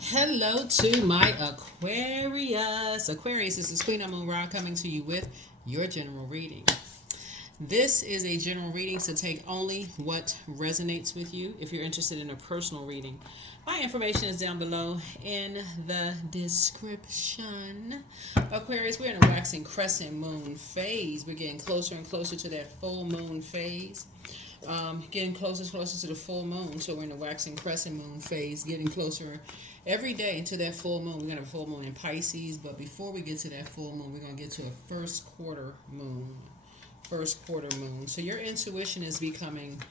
Hello to my Aquarius. Aquarius, this is Queen Amun Ra coming to you with your general reading. This is a general reading, so take only what resonates with you. If you're interested in a personal reading, my information is down below in the description. Aquarius, we're in a waxing crescent moon phase. We're getting closer and closer to that full moon phase. Getting closer and closer to the full moon. So we're in the waxing crescent moon phase, getting closer every day to that full moon. We're going to have a full moon in Pisces, but before we get to that full moon, we're going to get to a first quarter moon. First quarter moon. So your intuition is becoming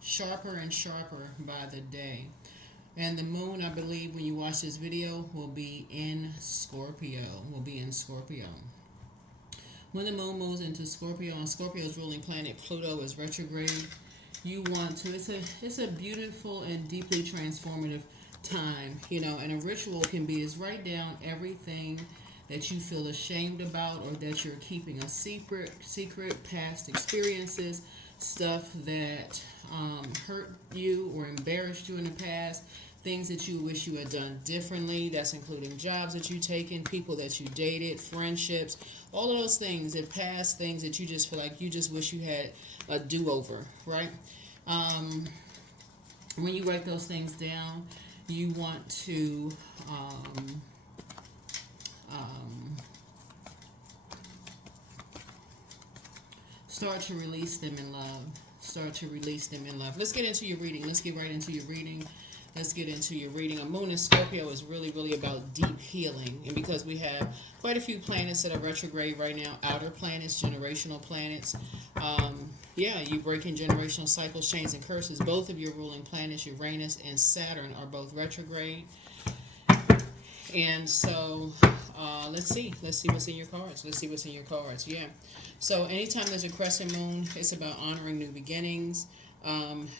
sharper and sharper by the day. And the moon, I believe, when you watch this video, will be in Scorpio. When the moon moves into Scorpio, and Scorpio's ruling planet Pluto is retrograde, you want to, it's a beautiful and deeply transformative time, and a ritual can be is write down everything that you feel ashamed about or that you're keeping a secret, past experiences, stuff that hurt you or embarrassed you in the past, things that you wish you had done differently. That's including jobs that you've taken, people that you dated, friendships, all of those things, and past things that you just feel like you just wish you had a do-over, right? When you write those things down, you want to start to release them in love. Let's get into your reading. Let's get right into your reading. A moon in Scorpio is really, really about deep healing. And because we have quite a few planets that are retrograde right now, outer planets, generational planets, you breaking generational cycles, chains, and curses. Both of your ruling planets, Uranus and Saturn, are both retrograde. And so let's see what's in your cards. Yeah. So anytime there's a crescent moon, it's about honoring new beginnings,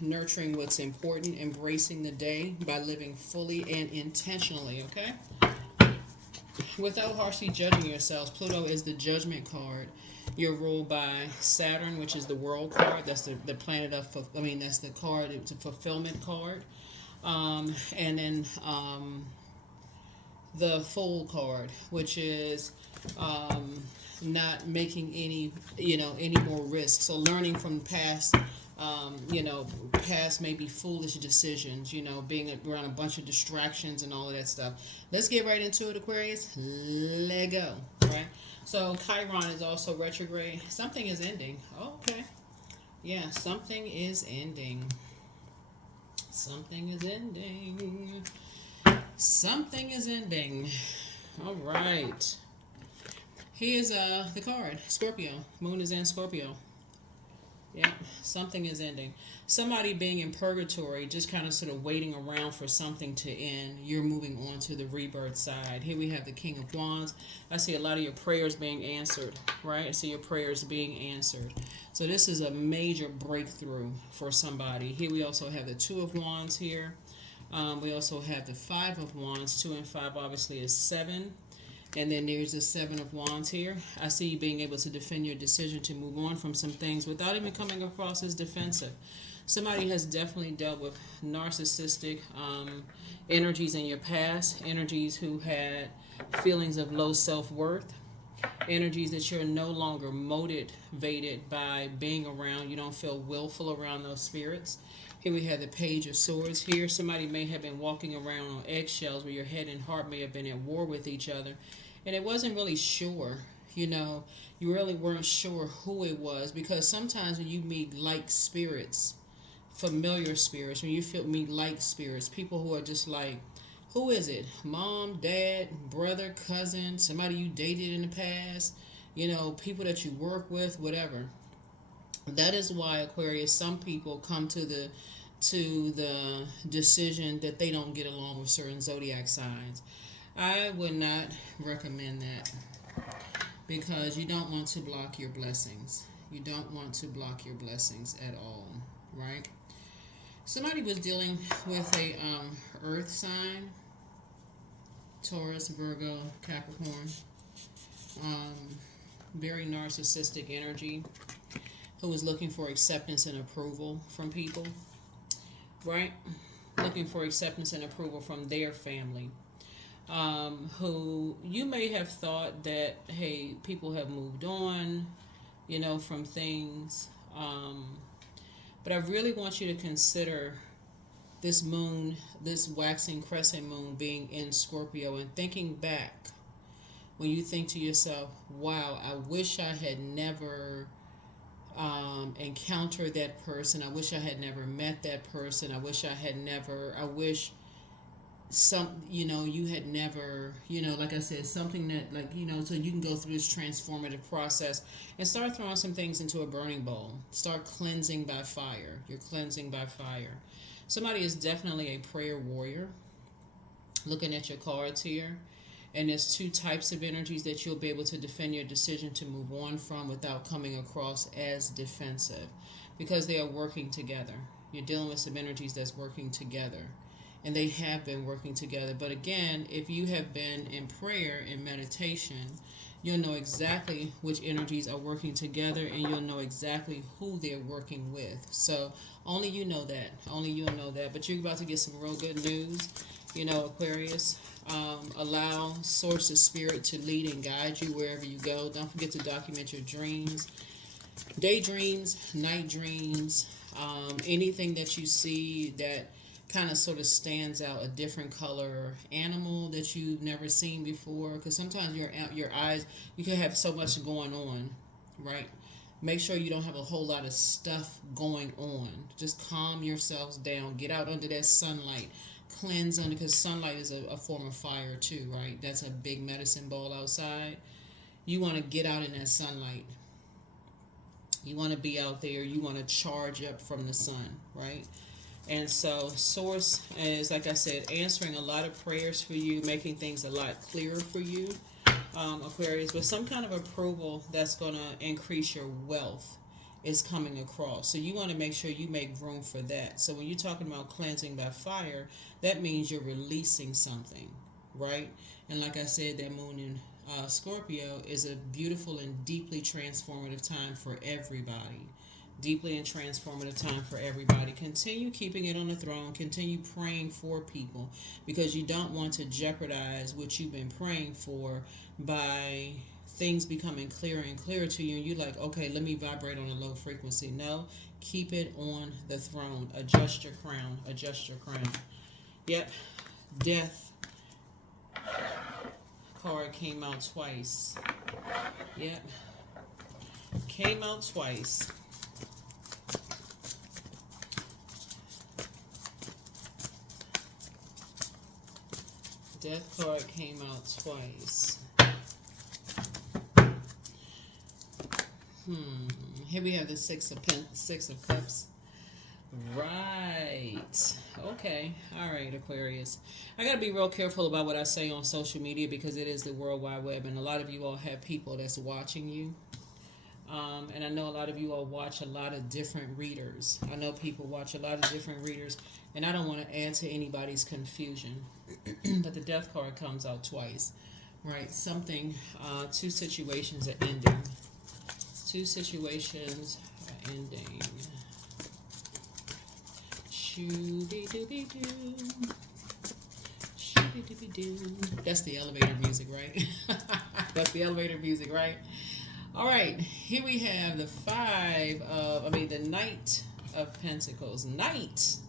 nurturing what's important, embracing the day by living fully and intentionally, okay? Without harshly judging yourselves. Pluto is the judgment card. You're ruled by Saturn, which is the world card. That's the planet of, that's the card, it's a fulfillment card. And then the Fool card, which is not making any more risks. So learning from past past maybe foolish decisions, being around a bunch of distractions and all of that stuff. Let's get right into it, Aquarius. Let go, right? So Chiron is also retrograde. Something is ending. Okay. Yeah, something is ending. Something is ending. All right. Here's the card. Scorpio. Moon is in Scorpio. Yeah, something is ending. Somebody being in purgatory, just kind of sort of waiting around for something to end. You're moving on to the rebirth side. Here we have the King of Wands. I see a lot of your prayers being answered, right? I see your prayers being answered. So this is a major breakthrough for somebody. Here we also have the Two of Wands here. We also have the Five of Wands. 2 and 5 obviously is 7. And then there's the Seven of Wands here. I see you being able to defend your decision to move on from some things without even coming across as defensive. Somebody has definitely dealt with narcissistic energies in your past, energies who had feelings of low self-worth, energies that you're no longer motivated by being around. You don't feel willful around those spirits. Here we have the Page of Swords here. Somebody may have been walking around on eggshells where your head and heart may have been at war with each other. And it wasn't really sure, you really weren't sure who it was. Because sometimes when you meet like spirits, familiar spirits, when you meet like spirits, people who are just like, who is it? Mom, dad, brother, cousin, somebody you dated in the past, people that you work with, whatever. That is why, Aquarius, some people come to the decision that they don't get along with certain zodiac signs. I would not recommend that because you don't want to block your blessings. You don't want to block your blessings at all, right? Somebody was dealing with a earth sign, Taurus, Virgo, Capricorn, very narcissistic energy, who was looking for acceptance and approval from people, right? looking for acceptance and approval from their family. Who you may have thought that, hey, people have moved on, from things. But I really want you to consider this moon, this waxing crescent moon being in Scorpio, and thinking back when you think to yourself, wow, I wish I had never encountered that person. I wish I had never met that person. I wish you had never, like I said, something that, like, so you can go through this transformative process and start throwing some things into a burning bowl. Start cleansing by fire. You're cleansing by fire. Somebody is definitely a prayer warrior. Looking at your cards here, and there's two types of energies that you'll be able to defend your decision to move on from without coming across as defensive, because they are working together. You're dealing with some energies that's working together, and they have been working together. But again, if you have been in prayer and meditation, you'll know exactly which energies are working together, and you'll know exactly who they're working with. So only you know that. Only you'll know that. But you're about to get some real good news, Aquarius. Allow Source's spirit to lead and guide you wherever you go. Don't forget to document your dreams, daydreams, night dreams, anything that you see that kind of sort of stands out, a different color animal that you've never seen before, because sometimes your eyes, you can have so much going on, right? Make sure you don't have a whole lot of stuff going on. Just calm yourselves down. Get out under that sunlight. Cleanse under, because sunlight is a form of fire too, right? That's a big medicine ball outside. You want to get out in that sunlight. You want to be out there. You want to charge up from the sun, right? And so Source is, like I said, answering a lot of prayers for you, making things a lot clearer for you, Aquarius, with some kind of approval that's going to increase your wealth is coming across. So you want to make sure you make room for that. So when you're talking about cleansing by fire, that means you're releasing something, right? And like I said, that moon in Scorpio is a beautiful and deeply transformative time for everybody. Deeply and transformative time for everybody. Continue keeping it on the throne. Continue praying for people, because you don't want to jeopardize what you've been praying for by things becoming clearer and clearer to you, and you're like, okay, let me vibrate on a low frequency. No, keep it on the throne. Adjust your crown. Adjust your crown. Yep. Death card came out twice. Yep. Came out twice. Death card came out twice. Here we have the Six of Cups. Right. Okay. All right, Aquarius. I got to be real careful about what I say on social media, because it is the World Wide Web, and a lot of you all have people that's watching you. And I know a lot of you all watch a lot of different readers. I know people watch a lot of different readers, and I don't want to add to anybody's confusion. But the Death card comes out twice. Right. Something, two situations are ending. Two situations are ending. Shoo-dee-doo-dee-doo. Shoo-dee-doo-dee-doo. That's the elevator music, right? That's the elevator music, right? All right. Here we have the the Knight of Pentacles. Nights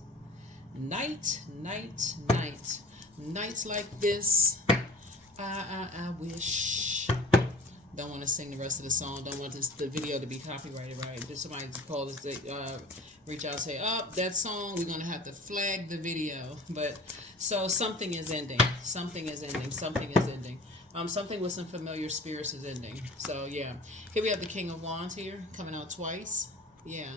like this, I wish. Don't want to sing the rest of the song. Don't want the video to be copyrighted, right? Just somebody to call us, reach out and say, oh, that song, we're going to have to flag the video. But, so something is ending. Something is ending. Something is ending. Something with some familiar spirits is ending. So, yeah. Here we have the King of Wands here, coming out twice. Yeah.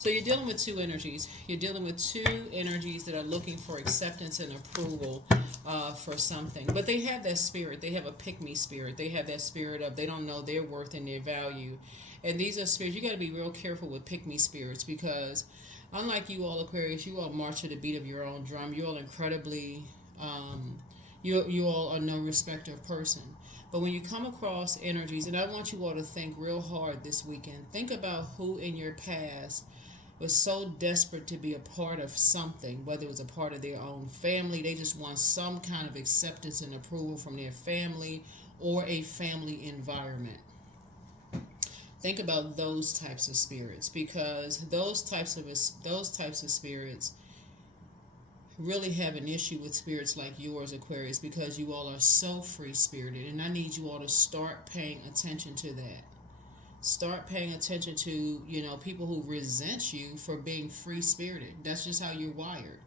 So you're dealing with two energies. You're dealing with two energies that are looking for acceptance and approval for something. But they have that spirit. They have a pick-me spirit. They have that spirit of they don't know their worth and their value. And these are spirits. You got to be real careful with pick-me spirits, because unlike you all, Aquarius, you all march to the beat of your own drum. You all incredibly, you all are no respecter of person. But when you come across energies, and I want you all to think real hard this weekend, think about who in your past was so desperate to be a part of something, whether it was a part of their own family. They just want some kind of acceptance and approval from their family or a family environment. Think about those types of spirits, because those types of spirits really have an issue with spirits like yours, Aquarius, because you all are so free spirited, and I need you all to start paying attention to that. Start paying attention to, people who resent you for being free spirited. That's just how you're wired.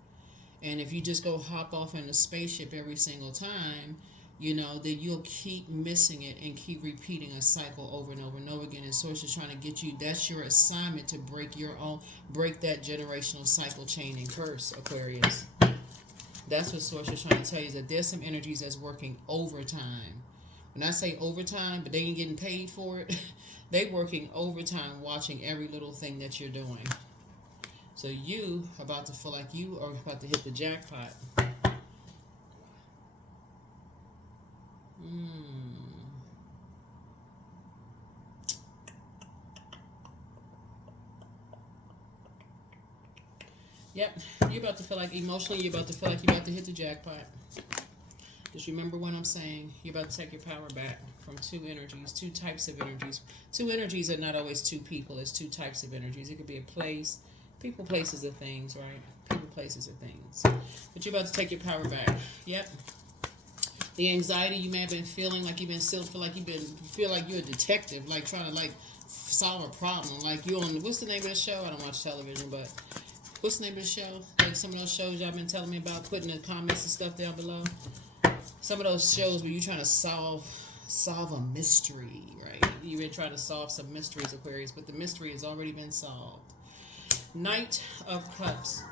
And if you just go hop off in a spaceship every single time, then you'll keep missing it and keep repeating a cycle over and over and over again. And Source is trying to get you, that's your assignment, to break that generational cycle, chain, and curse, Aquarius. That's what Source is trying to tell you, is that there's some energies that's working overtime. When I say overtime, but they ain't getting paid for it, they working overtime watching every little thing that you're doing. So you about to feel like you are about to hit the jackpot. Yep, you're about to feel like emotionally, you're about to feel like you're about to hit the jackpot. Just remember what I'm saying. You're about to take your power back from two energies, two types of energies. Two energies are not always two people. It's two types of energies. It could be a place. People, places, are things, right? People, places, are things. But you're about to take your power back. Yep. The anxiety you may have been feeling, like feel like you're a detective, like trying to solve a problem. Like you're on, what's the name of the show? I don't watch television, but what's the name of the show? Like some of those shows y'all been telling me about, putting the comments and stuff down below. Some of those shows where you're trying to solve a mystery, right? You've been trying to solve some mysteries, Aquarius, but the mystery has already been solved. Knight of Cups.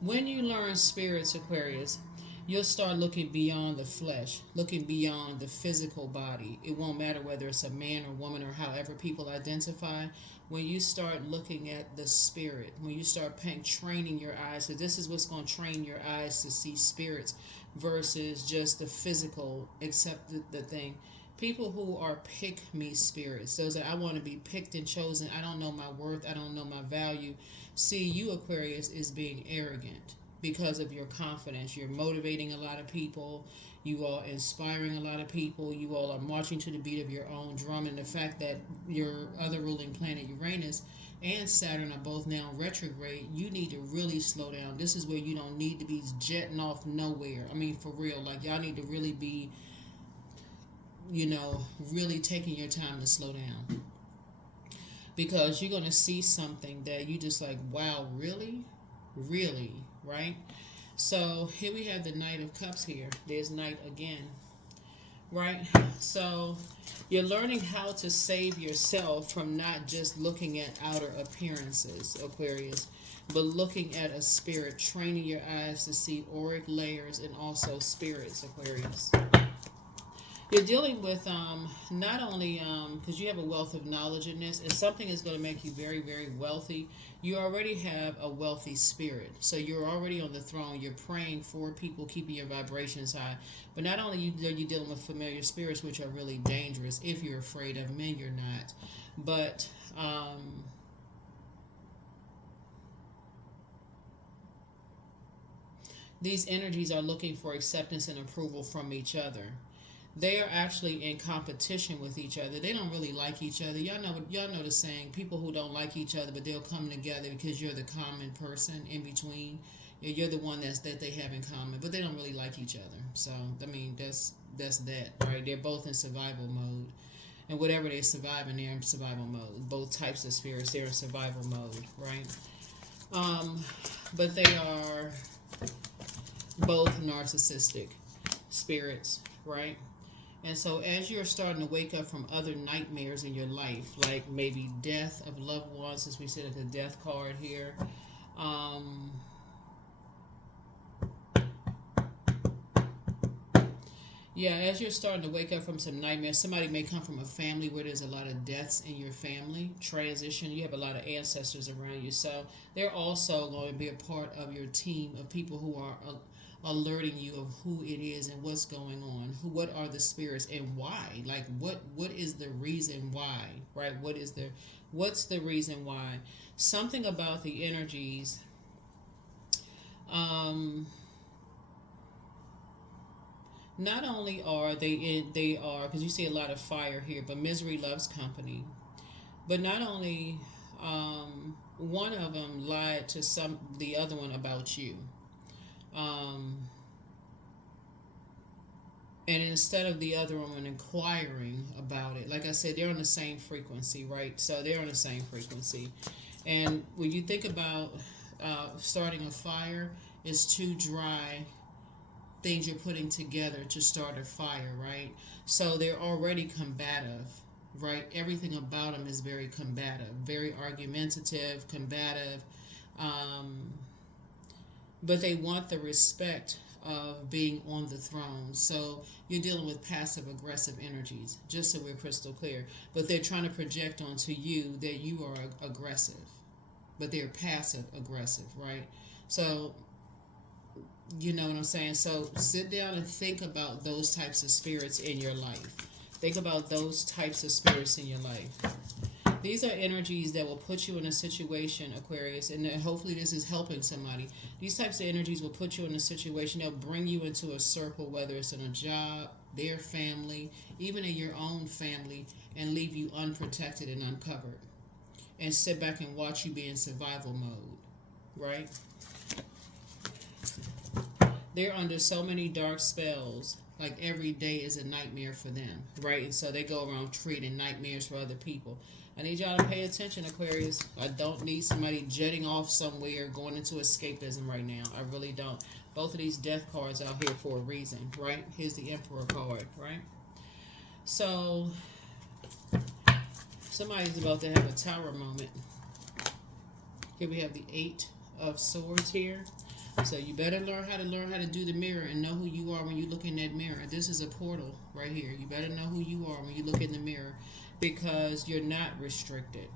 When you learn spirits, Aquarius, you'll start looking beyond the flesh, looking beyond the physical body. It won't matter whether it's a man or woman or however people identify. When you start looking at the spirit, when you start training your eyes, so this is what's going to train your eyes to see spirits versus just the physical, except the thing. People who are pick-me spirits, those that I want to be picked and chosen, I don't know my worth, I don't know my value. See, you, Aquarius, is being arrogant because of your confidence. You're motivating a lot of people. You are inspiring a lot of people. You all are marching to the beat of your own drum. And the fact that your other ruling planet, Uranus, and Saturn are both now retrograde, you need to really slow down. This is where you don't need to be jetting off nowhere. I mean, for real. Like, y'all need to really be, really taking your time to slow down. Because you're going to see something that you just like, wow, really? Really? Right? So here we have the Knight of Cups here. There's Knight again. Right? So you're learning how to save yourself from not just looking at outer appearances, Aquarius, but looking at a spirit, training your eyes to see auric layers and also spirits, Aquarius. You're dealing with not only because you have a wealth of knowledge in this, and something is going to make you very, very wealthy. You already have a wealthy spirit, so you're already on the throne. You're praying for people, keeping your vibrations high. But not only are you dealing with familiar spirits, which are really dangerous. If you're afraid of men, you're not. But these energies are looking for acceptance and approval from each other. They are actually in competition with each other. They don't really like each other. Y'all know the saying, people who don't like each other, but they'll come together because you're the common person in between. You're the one that they have in common, but they don't really like each other. So, I mean, that's that, right? They're both in survival mode. And whatever they're surviving, they're in survival mode. Both types of spirits, they're in survival mode, right? But they are both narcissistic spirits, right? And so as you're starting to wake up from other nightmares in your life, like maybe death of loved ones, as we said at the death card here, as you're starting to wake up from some nightmares, somebody may come from a family where there's a lot of deaths in your family, transition, you have a lot of ancestors around you, so they're also going to be a part of your team of people who are alerting you of who it is and what's going on. What are the spirits and why? Like what is the reason why? Right? What's the reason why? Something about the energies. Um, Not only are they are, because you see a lot of fire here, but misery loves company. But not only one of them lied to the other one about you. Um, and instead of the other one inquiring about it, like I said, they're on the same frequency, right? So they're on the same frequency. And when you think about starting a fire, it's two dry things you're putting together to start a fire, right? So they're already combative, right? Everything about them is very combative, very argumentative, combative. Um, but they want the respect of being on the throne. So you're dealing with passive aggressive energies, just so we're crystal clear. But they're trying to project onto you that you are aggressive, but they're passive aggressive, right? So you know what I'm saying? So sit down and think about those types of spirits in your life. Think about those types of spirits in your life. These are energies that will put you in a situation, Aquarius, and hopefully this is helping somebody. These types of energies will put you in a situation. They'll bring you into a circle, whether it's in a job, their family, even in your own family, and leave you unprotected and uncovered. And sit back and watch you be in survival mode, right? They're under so many dark spells. Like every day is a nightmare for them, right? And so they go around treating nightmares for other people. I need y'all to pay attention, Aquarius. I don't need somebody jetting off somewhere, going into escapism right now. I really don't. Both of these death cards out here for a reason, right? Here's the Emperor card, right? So somebody's about to have a tower moment. Here we have the Eight of Swords here. So you better learn how to do the mirror and know who you are when you look in that mirror. This is a portal right here. You better know who you are when you look in the mirror, because you're not restricted.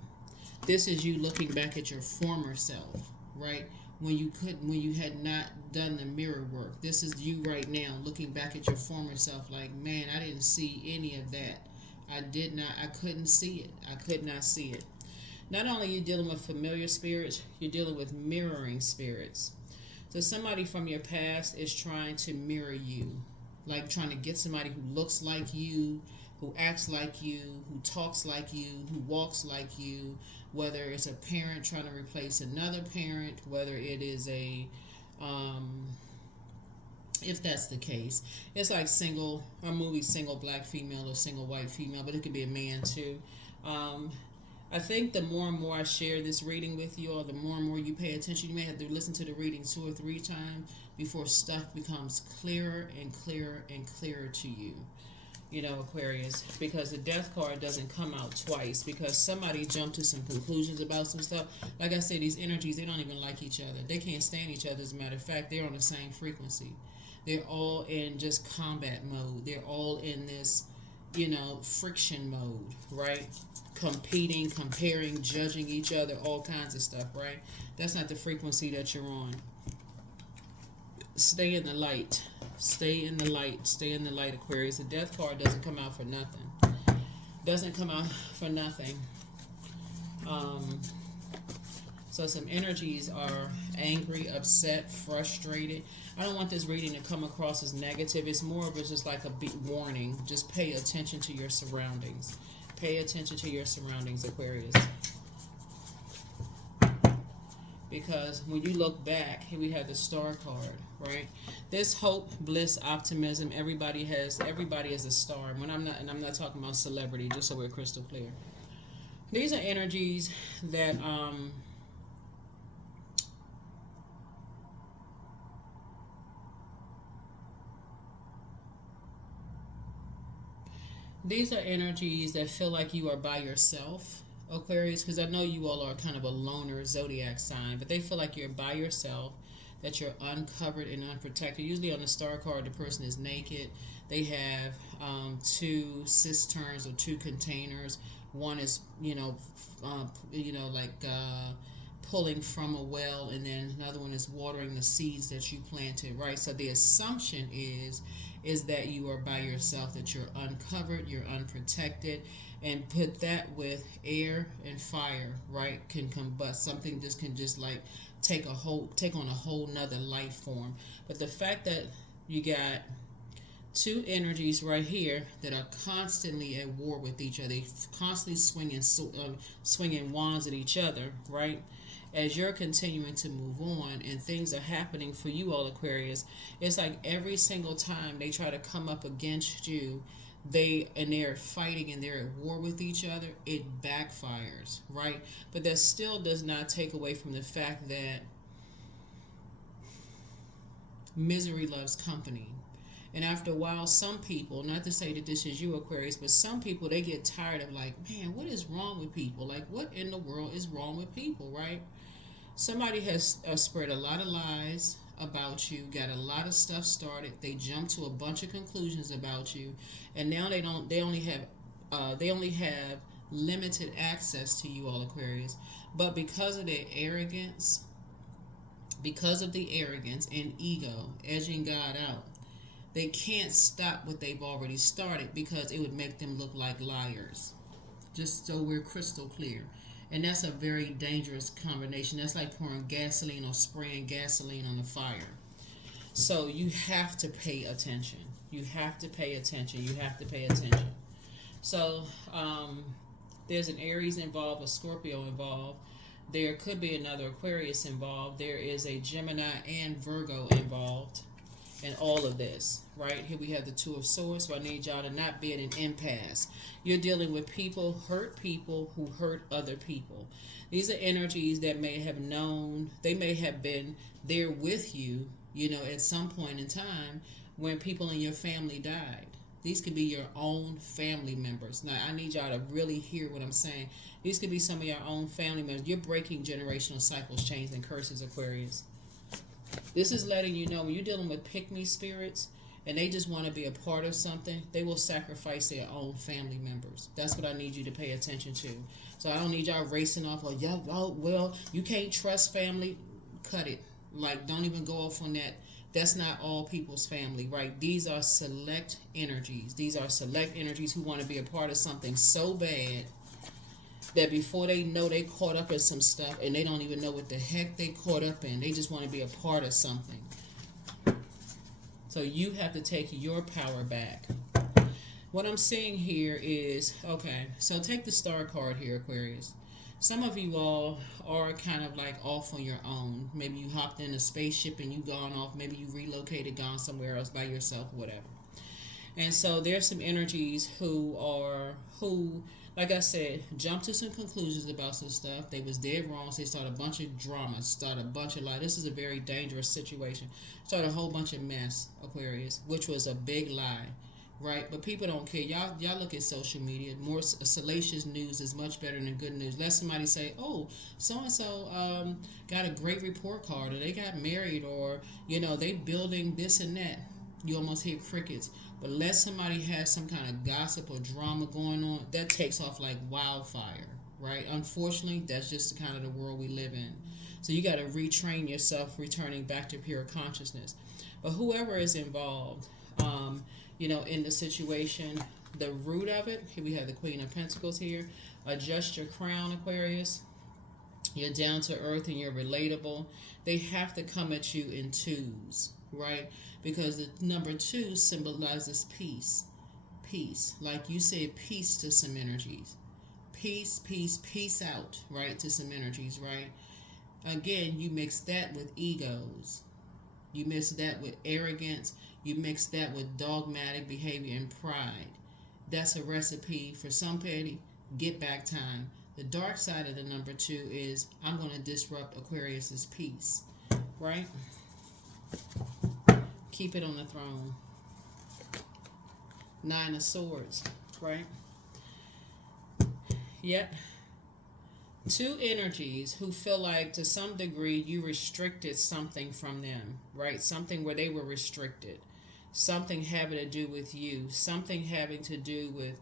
This is you looking back at your former self, right? When you had not done the mirror work. This is you right now looking back at your former self like, man, I didn't see any of that. I couldn't see it. I could not see it. Not only are you dealing with familiar spirits, you're dealing with mirroring spirits. So somebody from your past is trying to mirror you, like trying to get somebody who looks like you, who acts like you, who talks like you, who walks like you, whether it's a parent trying to replace another parent, whether it is if that's the case. It's like a movie single black female or single white female, but it could be a man too. I think the more and more I share this reading with you, or the more and more you pay attention, you may have to listen to the reading 2 or 3 times before stuff becomes clearer and clearer and clearer to you. You know, Aquarius, because the death card doesn't come out twice, because somebody jumped to some conclusions about some stuff. Like I said, these energies, they don't even like each other. They can't stand each other. As a matter of fact, they're on the same frequency. They're all in just combat mode. They're all in this, friction mode, right? Competing, comparing, judging each other, all kinds of stuff, right? That's not the frequency that you're on. Stay in the light. Stay in the light. Stay in the light, Aquarius. The death card doesn't come out for nothing. Doesn't come out for nothing. So some energies are angry, upset, frustrated. I don't want this reading to come across as negative. It's more of just like a big warning. Just pay attention to your surroundings. Pay attention to your surroundings, Aquarius. Because when you look back, here we have the Star card, right? This hope, bliss, optimism. Everybody is a star. I'm not talking about celebrity, just so we're crystal clear. These are energies that feel like you are by yourself, Aquarius, because I know you all are kind of a loner zodiac sign, but they feel like you're by yourself, that you're uncovered and unprotected. Usually on the Star card, the person is naked. They have 2 cisterns or 2 containers. One is, pulling from a well, and then another one is watering the seeds that you planted, right? So the assumption is that you are by yourself, that you're uncovered, you're unprotected, and put that with air and fire, right? Can combust. Something just can just like take on a whole nother life form. But the fact that you got two energies right here that are constantly at war with each other, constantly swinging wands at each other, right? As you're continuing to move on and things are happening for you all, Aquarius, it's like every single time they try to come up against you, they're fighting and they're at war with each other, it backfires, right? But that still does not take away from the fact that misery loves company. And after a while, some people, not to say that this is you, Aquarius, but some people, they get tired of like, man, what is wrong with people? Like, what in the world is wrong with people, right? Somebody has spread a lot of lies about you, got a lot of stuff started. They jumped to a bunch of conclusions about you, and now they only have limited access to you all, Aquarius. But because of the arrogance and ego edging God out, they can't stop what they've already started because it would make them look like liars. Just so we're crystal clear. And that's a very dangerous combination. That's like pouring gasoline or spraying gasoline on a fire. So you have to pay attention. You have to pay attention. You have to pay attention. So there's an Aries involved, a Scorpio involved. There could be another Aquarius involved. There is a Gemini and Virgo involved in all of this, right? Here we have the Two of Swords, so I need y'all to not be at an impasse. You're dealing with people who hurt other people. These are energies that may have known, they may have been there with you, at some point in time when people in your family died. These could be your own family members. Now, I need y'all to really hear what I'm saying. These could be some of your own family members. You're breaking generational cycles, chains, and curses, Aquarius. This is letting you know when you're dealing with pick-me spirits and they just want to be a part of something, they will sacrifice their own family members. That's what I need you to pay attention to. So I don't need y'all racing off like, yeah, well, you can't trust family. Cut it. Like, don't even go off on that. That's not all people's family, right? These are select energies. These are select energies who want to be a part of something so bad that before they know they caught up in some stuff and they don't even know what the heck they caught up in. They just want to be a part of something. So you have to take your power back. What I'm seeing here is, okay, so take the star card here, Aquarius. Some of you all are kind of like off on your own. Maybe you hopped in a spaceship and you gone off. Maybe you relocated, gone somewhere else by yourself, whatever. And so there's some energies who like I said, jumped to some conclusions about some stuff. They was dead wrong. So they started a bunch of drama, started a bunch of lies. This is a very dangerous situation. Started a whole bunch of mess, Aquarius, which was a big lie, right? But people don't care. Y'all look at social media. More salacious news is much better than good news. Let somebody say, oh, so-and-so got a great report card, or they got married, or, they building this and that. You almost hear crickets. But let somebody have some kind of gossip or drama going on, that takes off like wildfire, right? Unfortunately, that's just the kind of the world we live in. So you got to retrain yourself, returning back to pure consciousness. But whoever is involved, in the situation, the root of it, here we have the Queen of Pentacles here. Adjust your crown, Aquarius. You're down to earth and you're relatable. They have to come at you in twos, right? Because the number 2 symbolizes peace. Peace. Like you said, peace to some energies. Peace, peace, peace out, right? To some energies, right? Again, you mix that with egos. You mix that with arrogance. You mix that with dogmatic behavior and pride. That's a recipe for some petty get back time. The dark side of the number 2 is I'm going to disrupt Aquarius's peace, right? Keep it on the throne. 9 of Swords, right? Yep. 2 energies who feel like to some degree you restricted something from them, right? Something where they were restricted. Something having to do with you. Something having to do with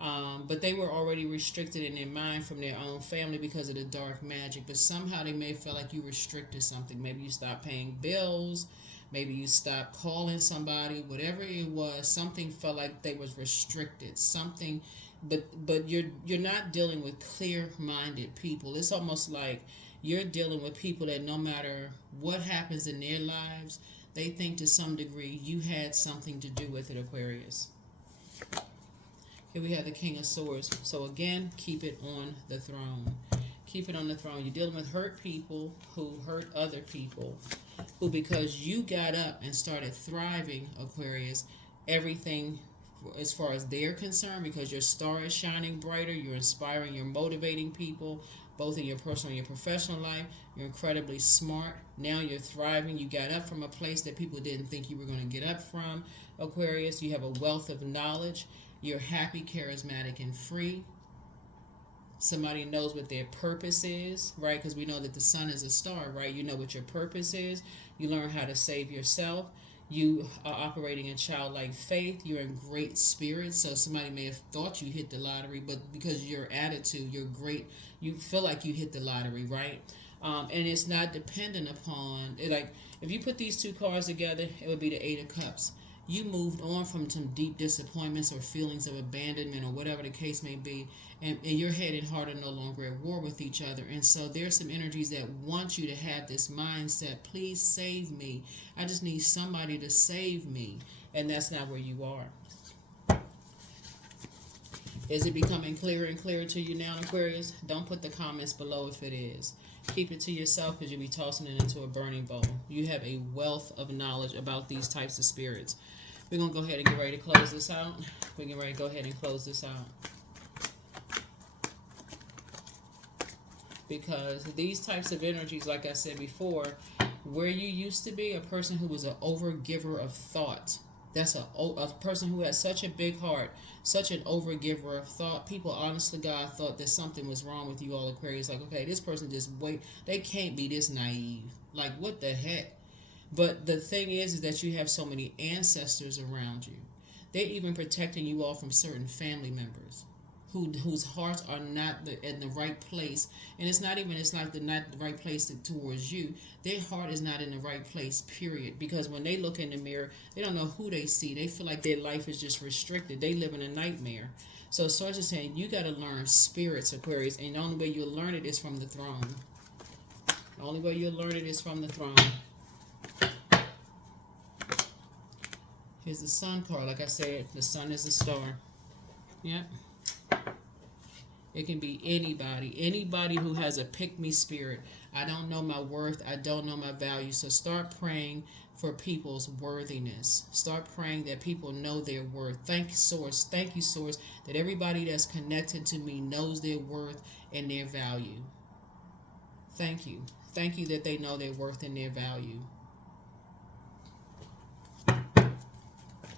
But they were already restricted in their mind from their own family because of the dark magic. But somehow they may feel like you restricted something. Maybe you stopped paying bills. Maybe you stopped calling somebody. Whatever it was, something felt like they was restricted. Something, but you're not dealing with clear-minded people. It's almost like you're dealing with people that no matter what happens in their lives, they think to some degree you had something to do with it, Aquarius. Here we have the King of Swords. So again, keep it on the throne. Keep it on the throne. You're dealing with hurt people who hurt other people, who because you got up and started thriving, Aquarius, everything as far as they're concerned, because your star is shining brighter, you're inspiring, you're motivating people, both in your personal and your professional life. You're incredibly smart. Now you're thriving. You got up from a place that people didn't think you were going to get up from, Aquarius. You have a wealth of knowledge. You're happy, charismatic, and free. Somebody knows what their purpose is, right? Because we know that the sun is a star, right? You know what your purpose is. You learn how to save yourself. You are operating in childlike faith. You're in great spirits. So somebody may have thought you hit the lottery, but because your attitude, you're great, you feel like you hit the lottery, right? And it's not dependent upon, like, if you put these two cards together, it would be the Eight of Cups. You moved on from some deep disappointments or feelings of abandonment or whatever the case may be, and your head and heart are no longer at war with each other. And so there's some energies that want you to have this mindset, please save me. I just need somebody to save me. And that's not where you are. Is it becoming clearer and clearer to you now, Aquarius? Don't put the comments below if it is. Keep it to yourself because you'll be tossing it into a burning bowl. You have a wealth of knowledge about these types of spirits. We're going to go ahead and get ready to close this out. We're getting ready to go ahead and close this out. Because these types of energies, like I said before, where you used to be a person who was an overgiver of thought. That's a person who has such a big heart, such an overgiver of thought. People, honestly, God, thought that something was wrong with you all, Aquarius. Like, okay, this person just they can't be this naive. Like, what the heck? But the thing is that you have so many ancestors around you. They're even protecting you all from certain family members whose hearts are not in the right place. And it's not the right place towards you. Their heart is not in the right place, period. Because when they look in the mirror, they don't know who they see. They feel like their life is just restricted. They live in a nightmare. So Source is saying you got to learn spirits, Aquarius. And the only way you'll learn it is from the throne. The only way you'll learn it is from the throne. Here's the sun card. Like I said, the sun is a star. Yep. It can be anybody who has a pick-me spirit. I don't know my worth. I don't know my value. So start praying for people's worthiness. Start praying that people know their worth. Thank you, Source. Thank you, Source, that everybody that's connected to me knows their worth and their value. Thank you. Thank you that they know their worth and their value.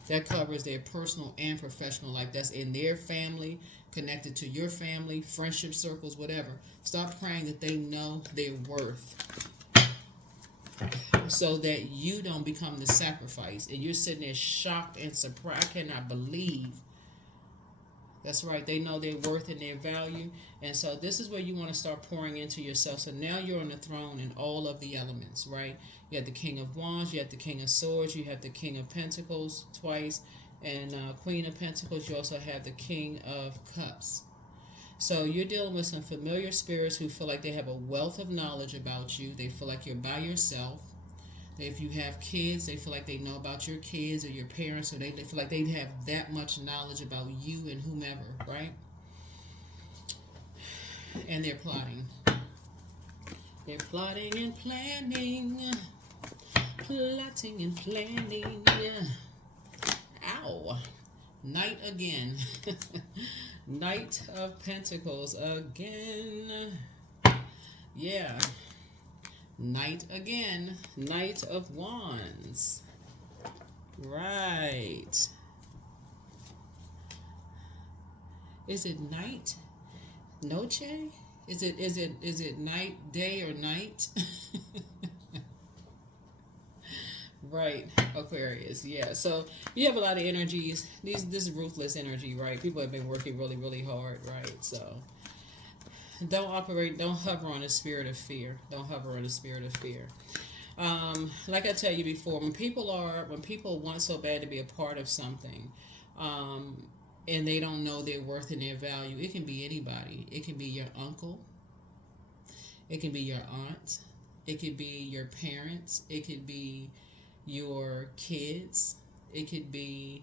That covers their personal and professional life. That's in their family, connected to your family, friendship circles, whatever. Start praying that they know their worth so that you don't become the sacrifice. And you're sitting there shocked and surprised. I cannot believe. That's right. They know their worth and their value. And so this is where you want to start pouring into yourself. So now you're on the throne in all of the elements, right? You have the King of Wands. You have the King of Swords. You have the King of Pentacles twice. And Queen of Pentacles. You also have the King of Cups. So you're dealing with some familiar spirits who feel like they have a wealth of knowledge about you. They feel like you're by yourself. If you have kids, they feel like they know about your kids or your parents, or they feel like they have that much knowledge about you and whomever, right? And they're plotting. They're plotting and planning. Plotting and planning. Ow. Knight again. Knight of Pentacles again. Yeah. Knight again. Knight of Wands. Right. Is it night? Noche? Is it night, day, or night? Right, Aquarius. Yeah. So you have a lot of energies. This ruthless energy, right? People have been working really, really hard, right? So don't hover on the spirit of fear. Don't hover on the spirit of fear. Like I tell you before, when people want so bad to be a part of something, and they don't know their worth and their value, it can be anybody. It can be your uncle. It can be your aunt. It could be your parents. It could be your kids. It could be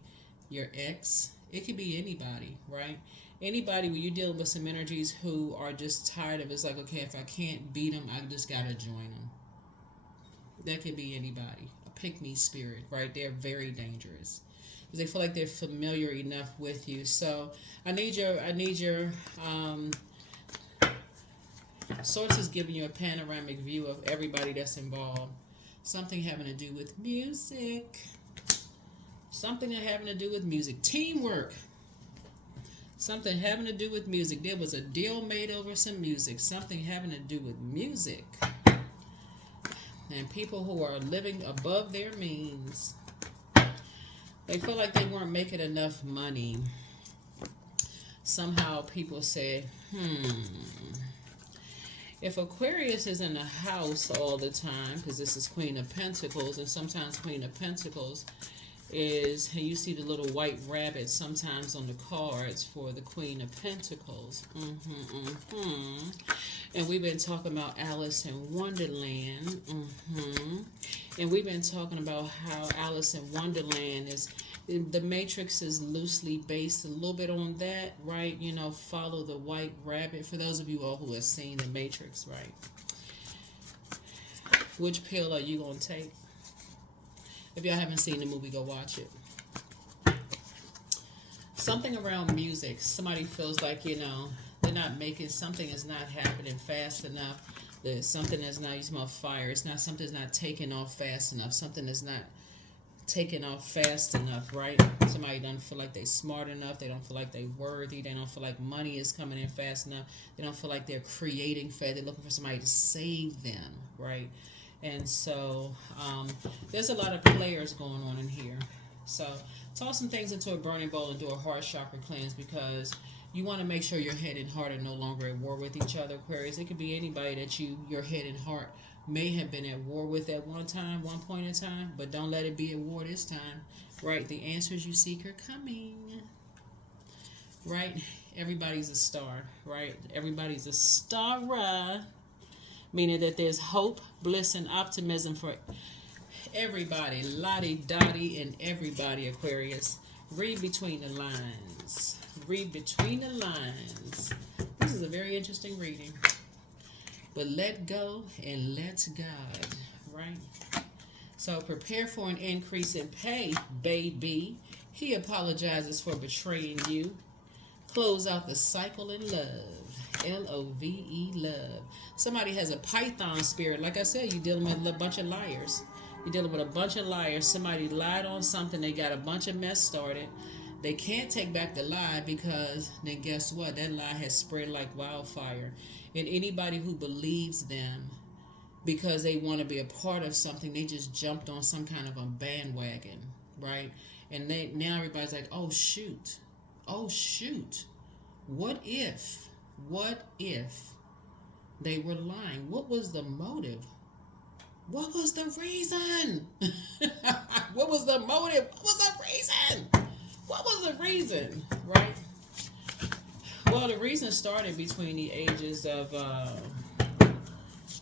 your ex. It could be anybody, right? Anybody when you're dealing with some energies who are just tired of it's like, okay, if I can't beat them, I just gotta join them. That could be anybody. A pick me spirit, right? They're very dangerous because they feel like they're familiar enough with you. So I need your sources giving you a panoramic view of everybody that's involved. Something having to do with music. Something having to do with music. Teamwork. Something having to do with music. There was a deal made over some music. Something having to do with music. And people who are living above their means. They feel like they weren't making enough money. Somehow people say, if Aquarius is in the house all the time, because this is Queen of Pentacles, and sometimes Queen of Pentacles is, and you see the little white rabbit sometimes on the cards for the Queen of Pentacles. And we've been talking about Alice in Wonderland. And we've been talking about how Alice in Wonderland is, the Matrix is loosely based a little bit on that, right? You know, follow the white rabbit. For those of you all who have seen the Matrix, right? Which pill are you going to take? If y'all haven't seen the movie, go watch it. Something around music. Somebody feels like, you know, they're not making, something is not happening fast enough. There's something that's not, you smell fire. It's not, something's not taking off fast enough. Something is not taking off fast enough, right? Somebody doesn't feel like they're smart enough. They don't feel like they're worthy. They don't feel like money is coming in fast enough. They don't feel like they're creating fast. They're looking for somebody to save them, right? And so there's a lot of players going on in here. So toss some things into a burning bowl and do a heart chakra cleanse, because you want to make sure your head and heart are no longer at war with each other, Aquarius. It could be anybody that your head and heart may have been at war with at one point in time, but don't let it be at war this time, right? The answers you seek are coming, right? Everybody's a star, right? Everybody's a star, meaning that there's hope, bliss, and optimism for everybody. Lottie-dottie and everybody, Aquarius. Read between the lines. Read between the lines. This is a very interesting reading. But let go and let God, right? So prepare for an increase in pay, baby. He apologizes for betraying you. Close out the cycle in love. Love, love. Somebody has a python spirit. Like I said, you're dealing with a bunch of liars. You're dealing with a bunch of liars. Somebody lied on something. They got a bunch of mess started. They can't take back the lie, because then guess what? That lie has spread like wildfire. And anybody who believes them because they want to be a part of something, they just jumped on some kind of a bandwagon, right? And now everybody's like, oh shoot. What if they were lying? What was the motive? What was the reason? What was the motive? What was the reason? What was the reason, right? Well, the reason started between the ages of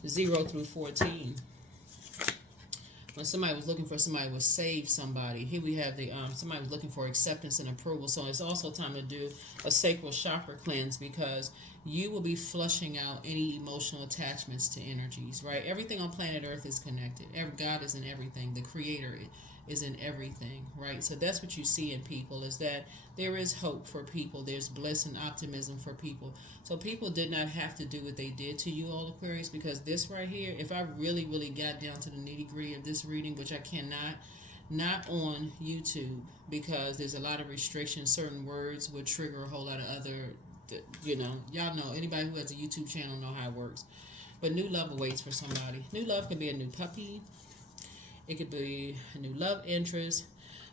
0 through 14. When somebody was looking for somebody to save somebody. Here we have the somebody was looking for acceptance and approval. So it's also time to do a sacral chakra cleanse, because you will be flushing out any emotional attachments to energies, right? Everything on planet Earth is connected. God is in everything. The Creator is in everything, right? So that's what you see in people, is that there is hope for people. There's bliss and optimism for people. So people did not have to do what they did to you all, Aquarius, because this right here, if I really, really got down to the nitty-gritty of this reading, which I cannot, not on YouTube, because there's a lot of restrictions. Certain words would trigger a whole lot of other, y'all know, anybody who has a YouTube channel know how it works. But new love awaits for somebody. New love could be a new puppy. It could be a new love interest.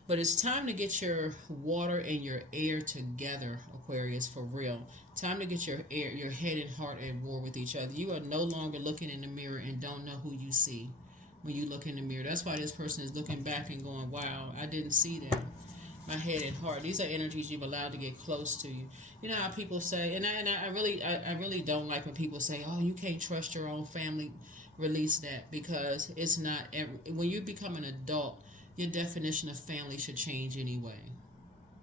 But it's time to get your water and your air together, Aquarius, for real. Time to get your head and heart at war with each other. You are no longer looking in the mirror and don't know who you see when you look in the mirror. That's why this person is looking back and going, wow, I didn't see that. My head and heart. These are energies you've allowed to get close to you. You know how people say, and I really don't like when people say, oh, you can't trust your own family. Release that, because it's not when you become an adult, your definition of family should change anyway,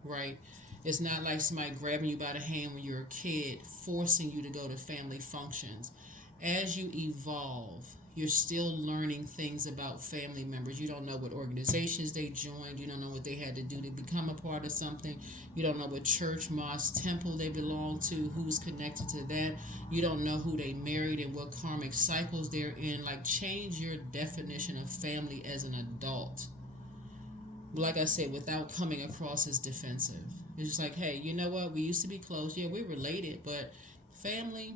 right? It's not like somebody grabbing you by the hand when you're a kid, forcing you to go to family functions. As you evolve, you're still learning things about family members. You don't know what organizations they joined. You don't know what they had to do to become a part of something. You don't know what church, mosque, temple they belong to, who's connected to that. You don't know who they married and what karmic cycles they're in. Like, change your definition of family as an adult. Like I said, without coming across as defensive. It's just like, hey, you know what? We used to be close. Yeah, we're related, but family,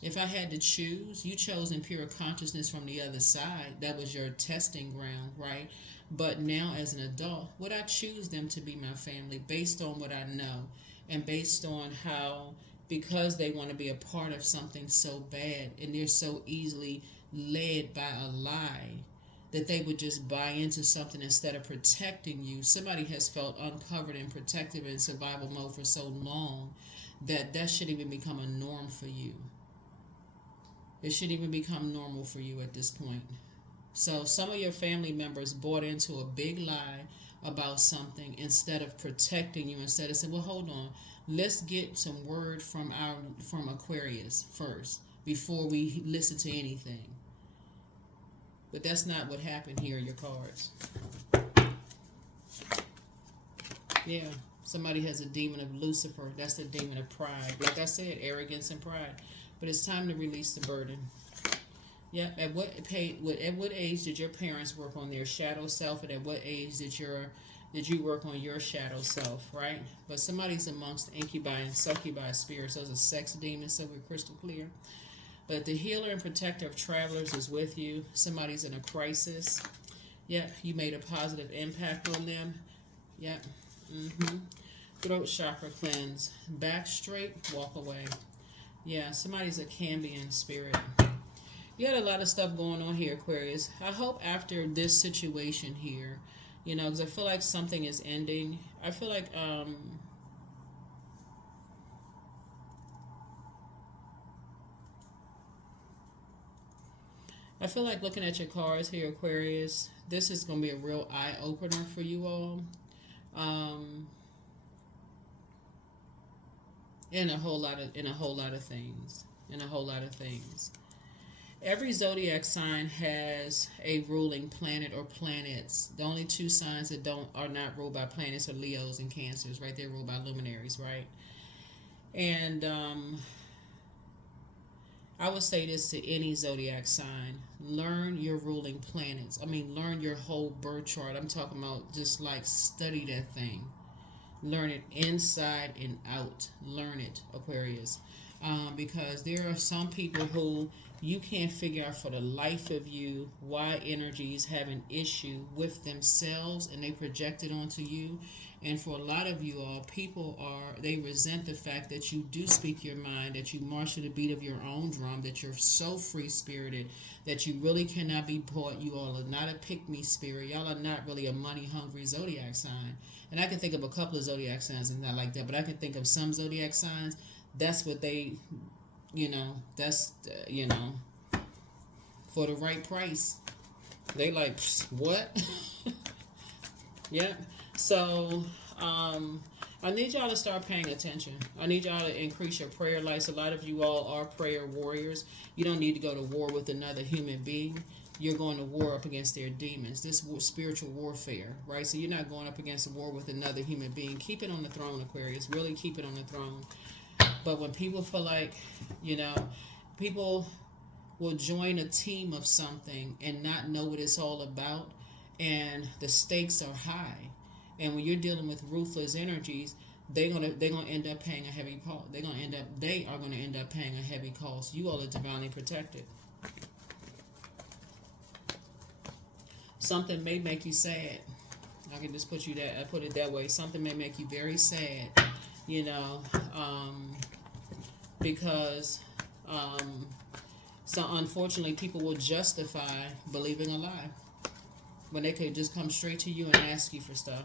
if I had to choose, you chose in pure consciousness from the other side. That was your testing ground, right? But now as an adult, would I choose them to be my family based on what I know and based on how, because they want to be a part of something so bad and they're so easily led by a lie, that they would just buy into something instead of protecting you. Somebody has felt uncovered and protective in survival mode for so long that should even become a norm for you. It should even become normal for you at this point. So some of your family members bought into a big lie about something instead of protecting you, instead of saying, well, hold on, let's get some word from Aquarius first before we listen to anything. But that's not what happened here in your cards. Yeah, somebody has a demon of Lucifer. That's the demon of pride. Like I said, arrogance and pride. But it's time to release the burden. Yeah, at what age did your parents work on their shadow self, and at what age did you work on your shadow self, right? But somebody's amongst incubi and succubi spirits. Those are sex demons, so we're crystal clear. But the healer and protector of travelers is with you. Somebody's in a crisis. Yep, you made a positive impact on them. Yep. Throat chakra cleanse. Back straight, walk away. Yeah, somebody's a Cambian spirit. You had a lot of stuff going on here, Aquarius. I hope after this situation here, you know, because I feel like something is ending. I feel like looking at your cards here, Aquarius, this is going to be a real eye-opener for you all. In a whole lot of things. Every zodiac sign has a ruling planet or planets. The only two signs that are not ruled by planets are Leos and Cancers, right? They're ruled by luminaries, right? And I would say this to any zodiac sign: learn your ruling planets. I mean, learn your whole birth chart. I'm talking about just like study that thing. Learn it inside and out. Learn it, Aquarius. Because there are some people who you can't figure out for the life of you why energies have an issue with themselves and they project it onto you. And for a lot of you all, they resent the fact that you do speak your mind, that you march to the beat of your own drum, that you're so free-spirited, that you really cannot be bought. You all are not a pick-me spirit. Y'all are not really a money-hungry zodiac sign. And I can think of a couple of zodiac signs and not like that, but I can think of some zodiac signs. That's what they, for the right price. They like, what? Yeah. So, I need y'all to start paying attention. I need y'all to increase your prayer life. A lot of you all are prayer warriors. You don't need to go to war with another human being. You're going to war up against their demons. This spiritual warfare, right? So you're not going up against a war with another human being. Keep it on the throne, Aquarius. Really keep it on the throne. But when people feel like, people will join a team of something and not know what it's all about, and the stakes are high. And when you're dealing with ruthless energies, they're gonna end up paying a heavy cost. They are gonna end up paying a heavy cost. You all are divinely protected. something may make you sad. I can just put it that way. Something may make you very sad, you know, because so unfortunately people will justify believing a lie when they could just come straight to you and ask you for stuff.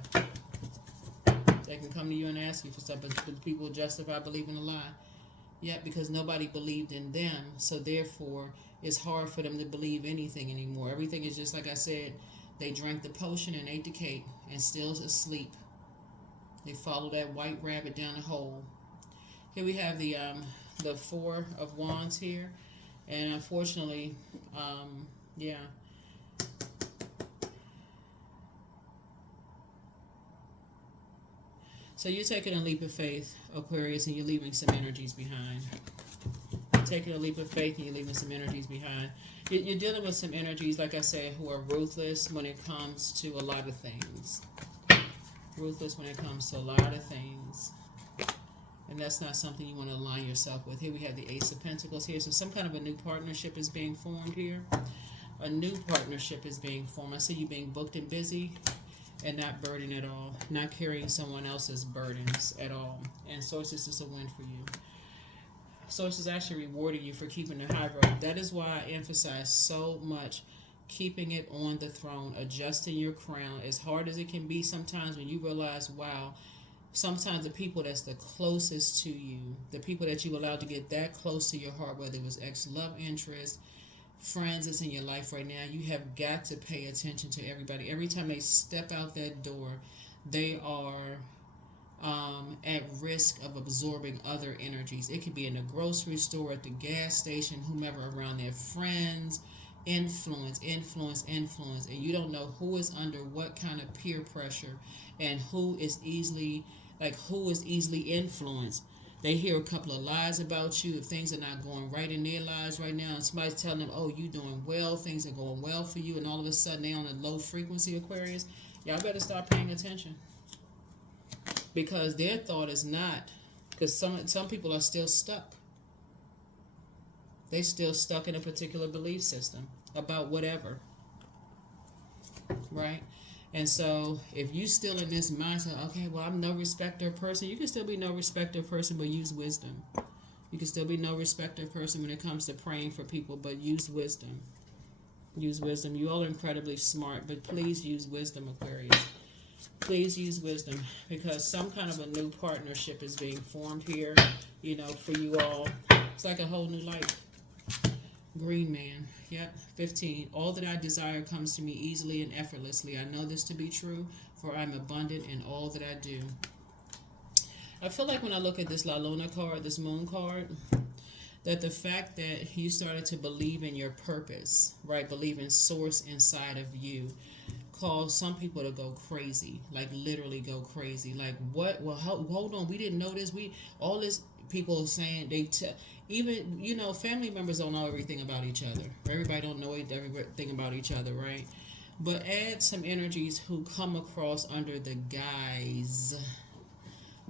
They can come to you and ask you for stuff, but people will justify believing a lie. Yet because nobody believed in them, so therefore it's hard for them to believe anything anymore. Everything is just like I said. They drank the potion and ate the cake and still asleep. They follow that white rabbit down the hole. Here we have the Four of Wands here, and unfortunately, yeah. So you're taking a leap of faith, Aquarius, and you're leaving some energies behind. Taking a leap of faith and you're leaving some energies behind. You're dealing with some energies, like I said, who are ruthless when it comes to a lot of things. Ruthless when it comes to a lot of things. And that's not something you want to align yourself with. Here we have the Ace of Pentacles here. So some kind of a new partnership is being formed here. A new partnership is being formed. I see you being booked and busy and not burdened at all. Not carrying someone else's burdens at all. And Source, this is a win for you. Source is actually rewarding you for keeping the high road. That is why I emphasize so much keeping it on the throne, adjusting your crown, as hard as it can be sometimes when you realize, wow, sometimes the people that's the closest to you, the people that you allowed to get that close to your heart, whether it was ex-love interest, friends that's in your life right now, you have got to pay attention to everybody. Every time they step out that door, they are at risk of absorbing other energies. It could be in the grocery store, at the gas station, whomever around their friends. Influence, and you don't know who is under what kind of peer pressure and who is easily influenced. They hear a couple of lies about you if things are not going right in their lives right now, and somebody's telling them, oh, you're doing well, things are going well for you, and all of a sudden they're on a low frequency, Aquarius. Y'all better start paying attention. Because their thought is not, because some people are still stuck. They're still stuck in a particular belief system about whatever. Right? And so if you still in this mindset, okay, well, I'm no respecter of person, you can still be no respecter of person, but use wisdom. You can still be no respecter of person when it comes to praying for people, but use wisdom. Use wisdom. You all are incredibly smart, but please use wisdom, Aquarius. Please use wisdom, because some kind of a new partnership is being formed here, you know, for you all. It's like a whole new life. Green man. Yep. 15. All that I desire comes to me easily and effortlessly. I know this to be true, for I'm abundant in all that I do. I feel like when I look at this La Luna card, this moon card, that the fact that you started to believe in your purpose, right? Believe in source inside of you, cause some people to go crazy, like literally go crazy. Like, what? Well, hold on, we didn't know this. All this people saying even, you know, family members don't know everything about each other. Everybody don't know everything about each other, right? But add some energies who come across under the guise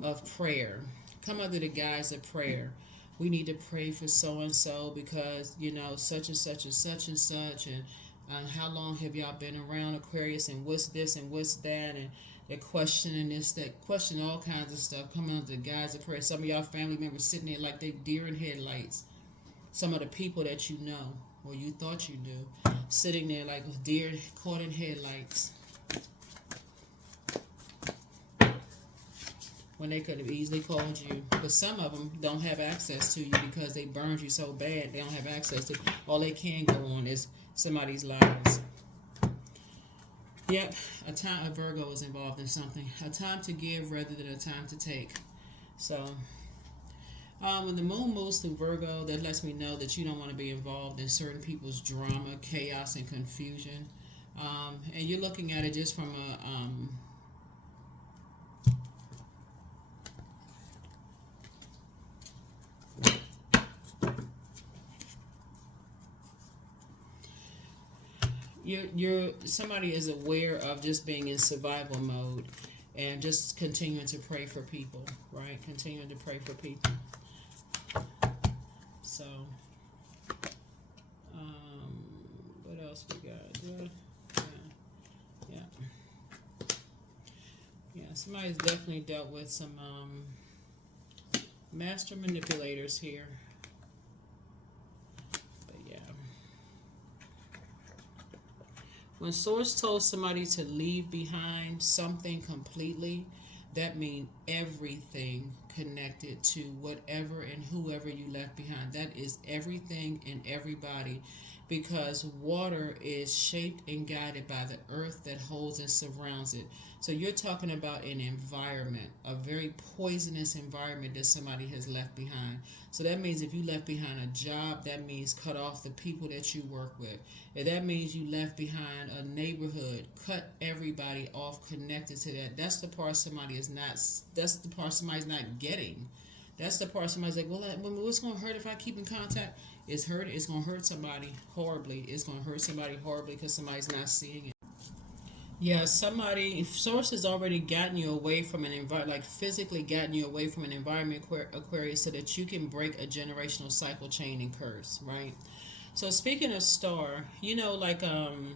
of prayer. Come under the guise of prayer. We need to pray for so and so because, you know, such and such and such and such, and how long have y'all been around, Aquarius, and what's this and what's that, and they're questioning this, that, question all kinds of stuff, coming under the guise of prayer. Some of y'all family members sitting there like they deer in headlights. Some of the people that you know, or you thought you do, sitting there like deer caught in headlights, when they could have easily called you. But some of them don't have access to you because they burned you so bad, they don't have access to. All they can go on is somebody's lives. Yep, a Virgo is involved in something. A time to give rather than a time to take. So, when the moon moves through Virgo, that lets me know that you don't want to be involved in certain people's drama, chaos, and confusion. And you're looking at it just from a... somebody is aware of just being in survival mode and just continuing to pray for people, right? Continuing to pray for people. So, what else we got? Yeah. somebody's definitely dealt with some master manipulators here. But yeah. When Source told somebody to leave behind something completely, that means everything connected to whatever and whoever you left behind. That is everything and everybody, because water is shaped and guided by the earth that holds and surrounds it. So you're talking about an environment, a very poisonous environment that somebody has left behind. So that means if you left behind a job, that means cut off the people that you work with. If that means you left behind a neighborhood, cut everybody off connected to that. That's the part somebody is not, that's the part somebody's not getting. That's the part somebody's like, well, what's going to hurt if I keep in contact? It's going to hurt somebody horribly. It's going to hurt somebody horribly because somebody's not seeing it. Yeah, somebody, if Source has already gotten you away from an environment, like physically gotten you away from an environment, Aquarius, so that you can break a generational cycle, chain, and curse, right? So speaking of star, you know, like, and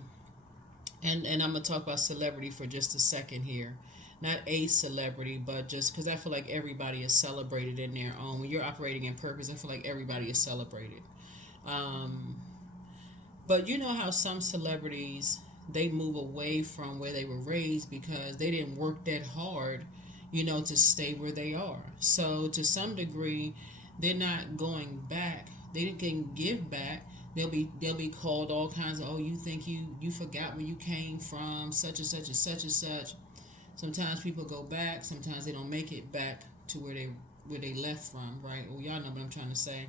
I'm going to talk about celebrity for just a second here. Not a celebrity, but just because I feel like everybody is celebrated in their own. When you're operating in purpose, I feel like everybody is celebrated. But you know how some celebrities, they move away from where they were raised because they didn't work that hard, you know, to stay where they are. So to some degree, they're not going back. They can give back. They'll be called all kinds of, oh, you think you forgot where you came from, such and such and such and such. Sometimes people go back. Sometimes they don't make it back to where they left from, right? Well, y'all know what I'm trying to say.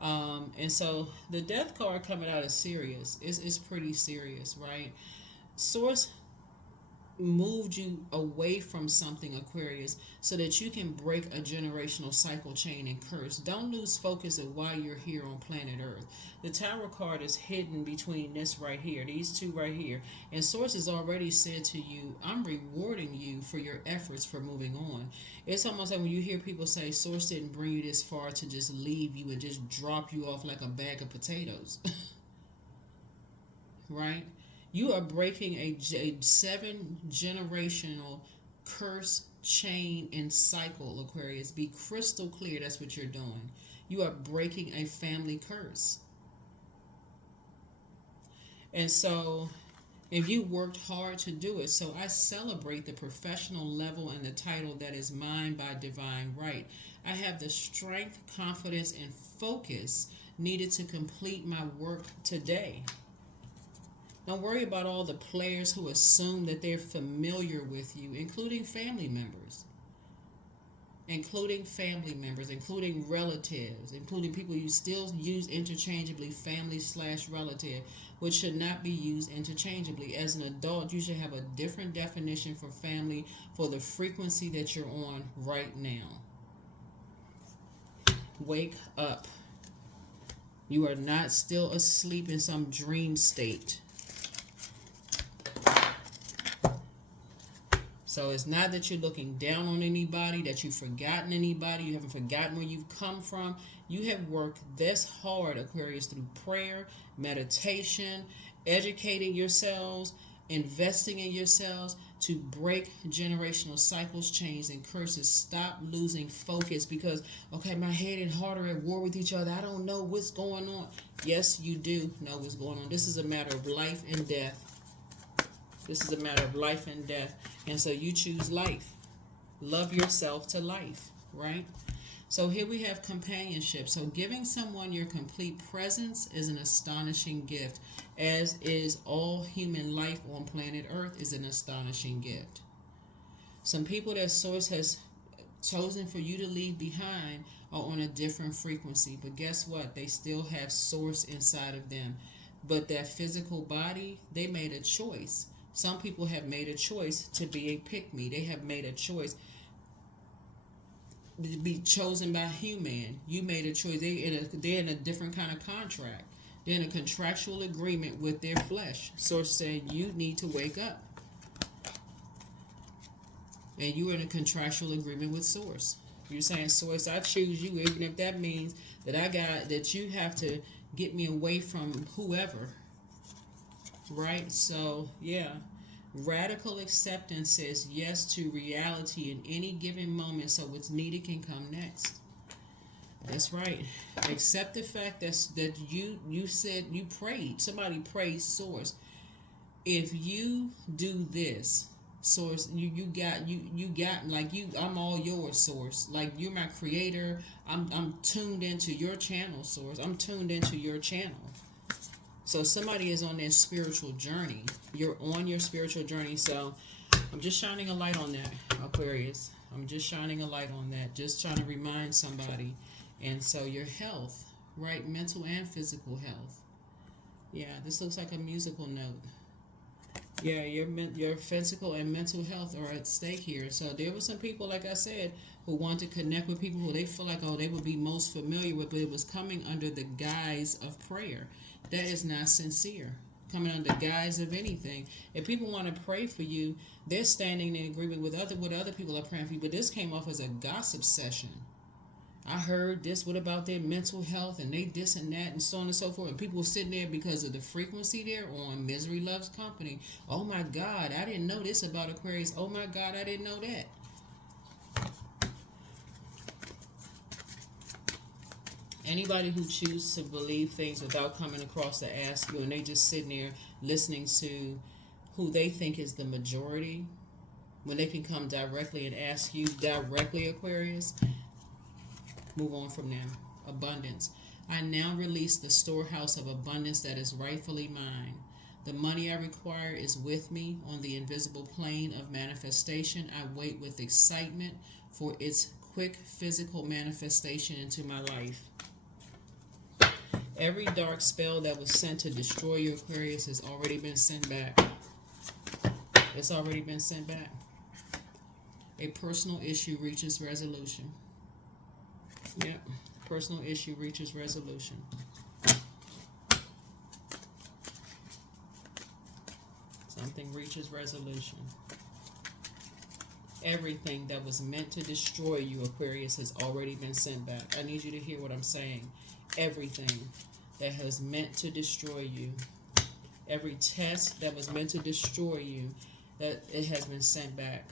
And so the death card coming out is serious. It's pretty serious, right? Source moved you away from something, Aquarius, so that you can break a generational cycle, chain, and curse. Don't lose focus of why you're here on planet Earth. The Tower card is hidden between this right here, these two right here. And Source has already said to you, I'm rewarding you for your efforts for moving on. It's almost like when you hear people say, Source didn't bring you this far to just leave you and just drop you off like a bag of potatoes. Right? You are breaking a 7 generational curse, chain, and cycle, Aquarius. Be crystal clear, that's what you're doing. You are breaking a family curse. And so, if you worked hard to do it, so I celebrate the professional level and the title that is mine by divine right. I have the strength, confidence, and focus needed to complete my work today. Don't worry about all the players who assume that they're familiar with you, including family members, including relatives, including people you still use interchangeably, family/relative, which should not be used interchangeably. As an adult, you should have a different definition for family for the frequency that you're on right now. Wake up. You are not still asleep in some dream state. So it's not that you're looking down on anybody, that you've forgotten anybody, you haven't forgotten where you've come from. You have worked this hard, Aquarius, through prayer, meditation, educating yourselves, investing in yourselves to break generational cycles, chains, and curses. Stop losing focus because, okay, my head and heart are at war with each other. I don't know what's going on. Yes, you do know what's going on. This is a matter of life and death. This is a matter of life and death. And so you choose life. Love yourself to life, right? So here we have companionship. So giving someone your complete presence is an astonishing gift, as is all human life on planet Earth is an astonishing gift. Some people that Source has chosen for you to leave behind are on a different frequency. But guess what? They still have Source inside of them. But that physical body, they made a choice. Some people have made a choice to be a pick-me. They have made a choice to be chosen by human. You made a choice. They're in a different kind of contract. They're in a contractual agreement with their flesh. Source saying you need to wake up. And you are in a contractual agreement with Source. You're saying, Source, I choose you, even if that means that you have to get me away from whoever. Right? So, yeah. Radical acceptance says yes to reality in any given moment so what's needed can come next. That's right. Accept the fact that you said you prayed. Somebody prayed source. If you do this, source, you got like I'm all yours, source. Like you're my creator. I'm tuned into your channel, source. I'm tuned into your channel. So somebody is on their spiritual journey. You're on your spiritual journey. So I'm just shining a light on that, Aquarius. I'm just shining a light on that. Just trying to remind somebody. And so your health, right? Mental and physical health. Yeah, this looks like a musical note. Yeah, your physical and mental health are at stake here. So there were some people, like I said, who want to connect with people who they feel like, oh, they would be most familiar with, but it was coming under the guise of prayer. That is not sincere. Coming under the guise of anything. If people want to pray for you, they're standing in agreement with what other people are praying for you. But this came off as a gossip session. I heard this, what about their mental health, and they this and that, and so on and so forth. And people were sitting there because of the frequency they're on. Misery loves company. Oh my God, I didn't know this about Aquarius. Oh my God, I didn't know that. Anybody who chooses to believe things without coming across to ask you, and they just sitting there listening to who they think is the majority, when they can come directly and ask you directly, Aquarius, move on from them. Abundance. I now release the storehouse of abundance that is rightfully mine. The money I require is with me on the invisible plane of manifestation. I wait with excitement for its quick physical manifestation into my life. Every dark spell that was sent to destroy your Aquarius has already been sent back. It's already been sent back. A personal issue reaches resolution. Yep. Personal issue reaches resolution. Something reaches resolution. Everything that was meant to destroy you, Aquarius, has already been sent back. I need you to hear what I'm saying. Everything that has meant to destroy you, every test that was meant to destroy you, that it has been sent back.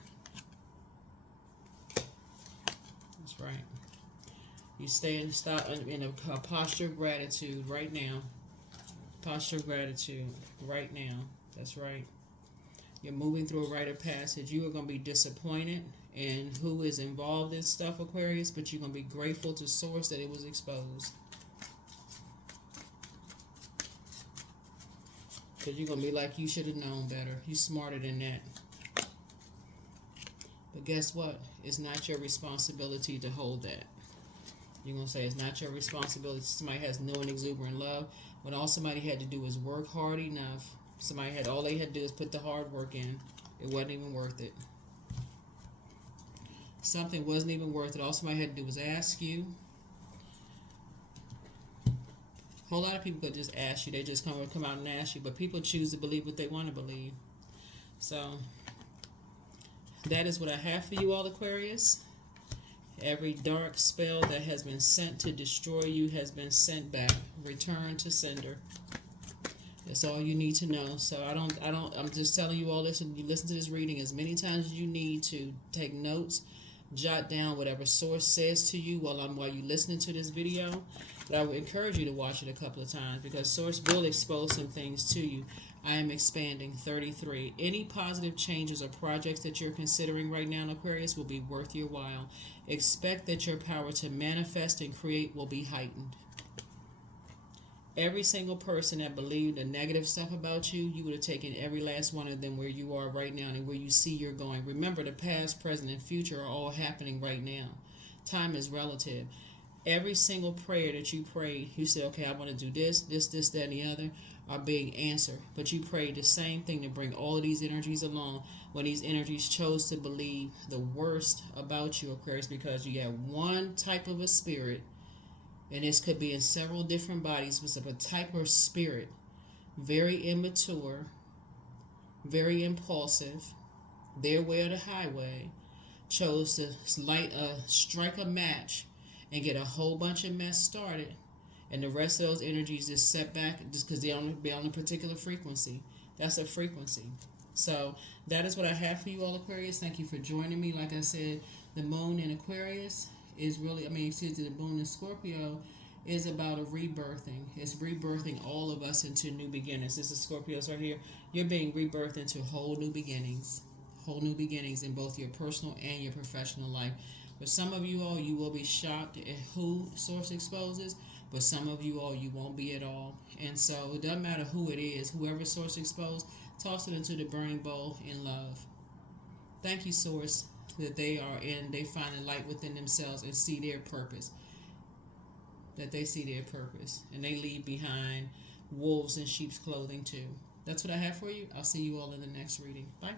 That's right. You stay in a posture of gratitude right now. Posture of gratitude right now. That's right. You're moving through a rite of passage. You are going to be disappointed in who is involved in stuff, Aquarius, but you're going to be grateful to Source that it was exposed. Because you're going to be like, you should have known better. You're smarter than that. But guess what? It's not your responsibility to hold that. You're going to say it's not your responsibility. Somebody has no and exuberant love. When all somebody had to do was work hard enough. All they had to do is put the hard work in. It wasn't even worth it. Something wasn't even worth it. All somebody had to do was ask you. A whole lot of people could just ask you. They just come out and ask you. But people choose to believe what they want to believe. So, that is what I have for you all, Aquarius. Every dark spell that has been sent to destroy you has been sent back. Return to sender. That's all you need to know. So I'm just telling you all this, and you listen to this reading as many times as you need to. Take notes, jot down whatever Source says to you while you're listening to this video. But I would encourage you to watch it a couple of times because Source will expose some things to you. I am expanding 33. Any positive changes or projects that you're considering right now in Aquarius will be worth your while. Expect that your power to manifest and create will be heightened. Every single person that believed the negative stuff about you, you would have taken every last one of them where you are right now and where you see you're going. Remember, the past, present, and future are all happening right now. Time is relative. Every single prayer that you prayed, you said, okay, I want to do this, that, and the other, are being answered. But you prayed the same thing to bring all of these energies along when these energies chose to believe the worst about you, Aquarius, because you have one type of a spirit, and this could be in several different bodies, but a type of spirit, very immature, very impulsive, their way or the highway, chose to strike a match and get a whole bunch of mess started, and the rest of those energies just set back just because they're on a particular frequency. That's a frequency. So that is what I have for you all, Aquarius. Thank you for joining me. Like I said, the moon in Aquarius is really, excuse me, the moon in Scorpio is about a rebirthing. It's rebirthing all of us into new beginnings. This is Scorpios right here. You're being rebirthed into whole new beginnings. Whole new beginnings in both your personal and your professional life. For some of you all, you will be shocked at who Source exposes. But some of you all, you won't be at all. And so it doesn't matter who it is. Whoever Source exposed, toss it into the burning bowl in love. Thank you, Source, that they find a light within themselves and see their purpose. That they see their purpose. And they leave behind wolves in sheep's clothing too. That's what I have for you. I'll see you all in the next reading. Bye.